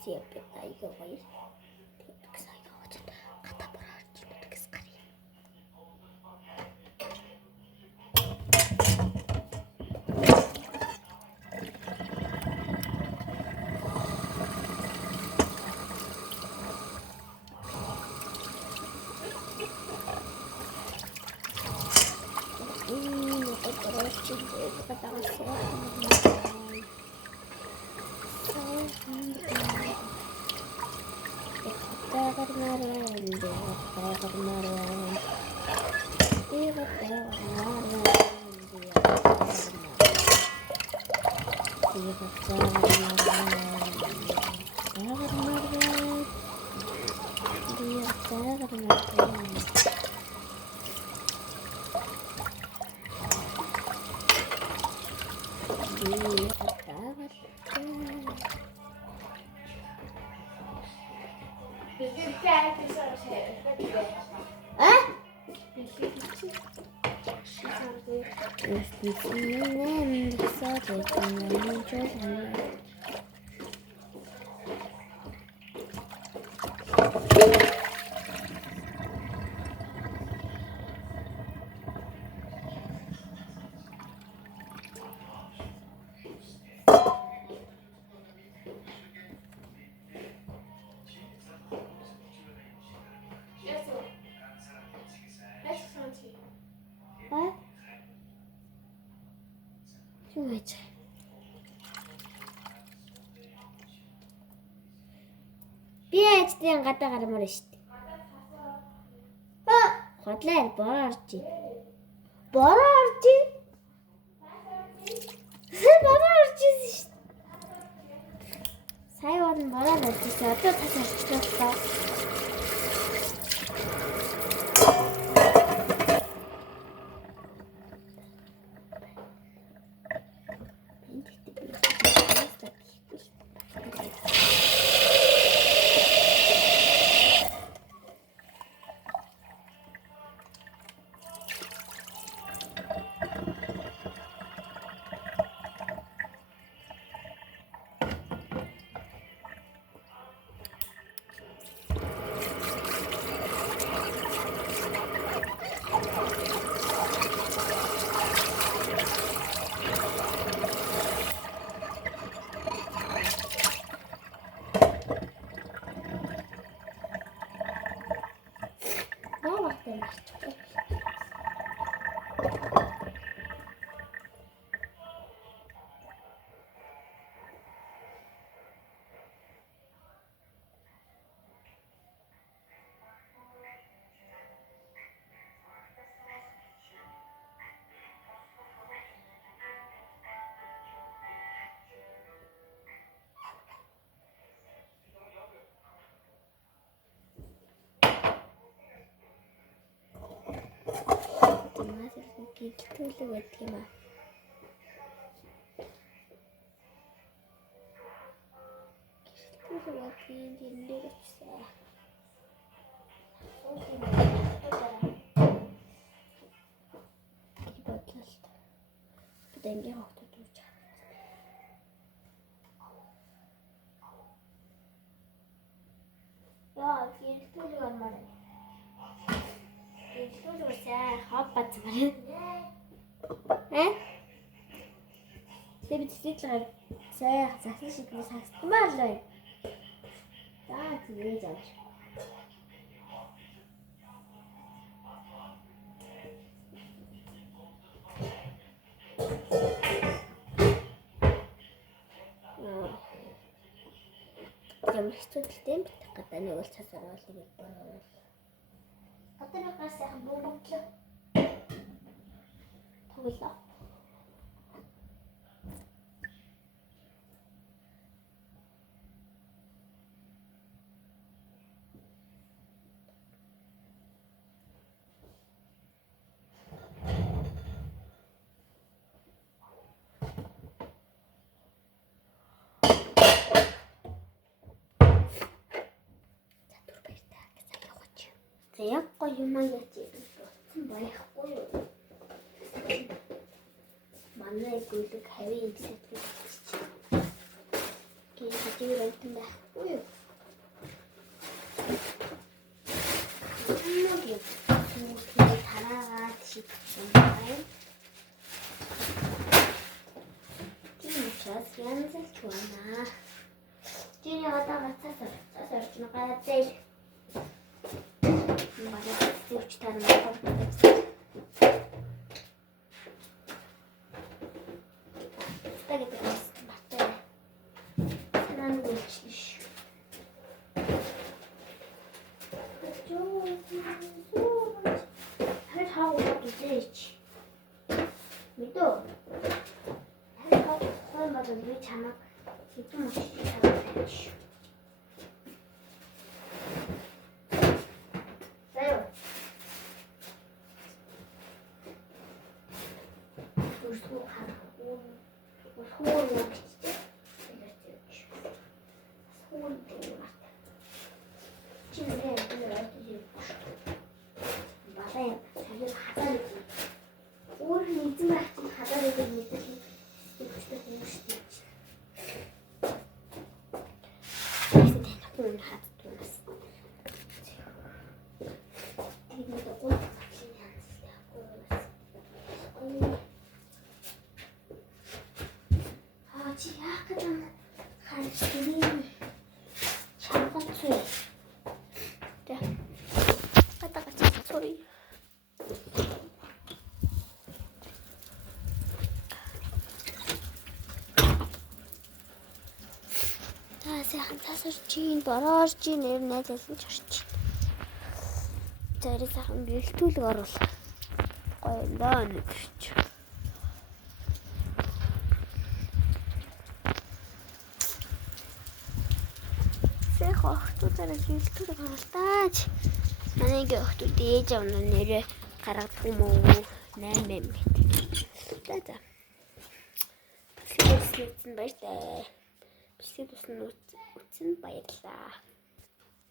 Цэпэ тайгаа гоё. Тэвдэг саяга очоод гата борооч нүдгээс гарыг. Би ээжтэй гадаа гармаар штэ. Хотлоо борооорч. Борооорч. Борооорч штэ. Сая он борооорч штэ. Одоо тас арчлаа. Гítүүлэг байдаг юм аа. Гítүүлэг багийн дэмдээ очсон. Бодлолт. Бэнгийн хогтод үүж байгаа. Яа, гítүүлэг амаар. Гítүүлэгсээ хаппац маар. Тэг бичлэгээр сайх засаг шиг нэг хастмаар л бай. За тэгээд авч. Ямар хэцүүдэлтэй юм бэ? Гадаа нэг бол цасаар бол нэг бороо. Одоо нэг гас сайхан бөмбөглөө. Тоглоо. Яг гоё юм аа яач юм байхгүй юу? Манай гүйлэг хавийн сэтлэг чи. энэ хажиг өвтөн байхгүй юу? Мөгийг тараагаад шийдсэн байна. Сейчас я назначена. День вода цасарчна гадзел. Бара зэвчтар надад. Тагид баттай. Санаанд үлчиш. Хэр хаваад үзээч. Мэдөө. Би чамаг хэдэн маш тавьж. Заяа. Өсвөө харахгүй. Өсвөө нэгчтэй. Тэгэж. Өсвөө тэгмээ. Чинээ энэ балай цагийг хадаа гэж. Өөр нэгэн байх чинь хадаа гэж мэдээ. Сайхан тасарчин борорчин нэр найзалсан ч орчин. Зэрэг сайхан бэлтүүлэг оруул. Гоё даа нэгч. Сайхан охтуудаараа бэлтүүлэг оруултаач. Манайгийн охтууд ээж авна нэрээ гаргадаг юм уу? 8 мэт. За. Бичлэг үзсэн баяртай. Бичлэг үзсэн баярлалаа.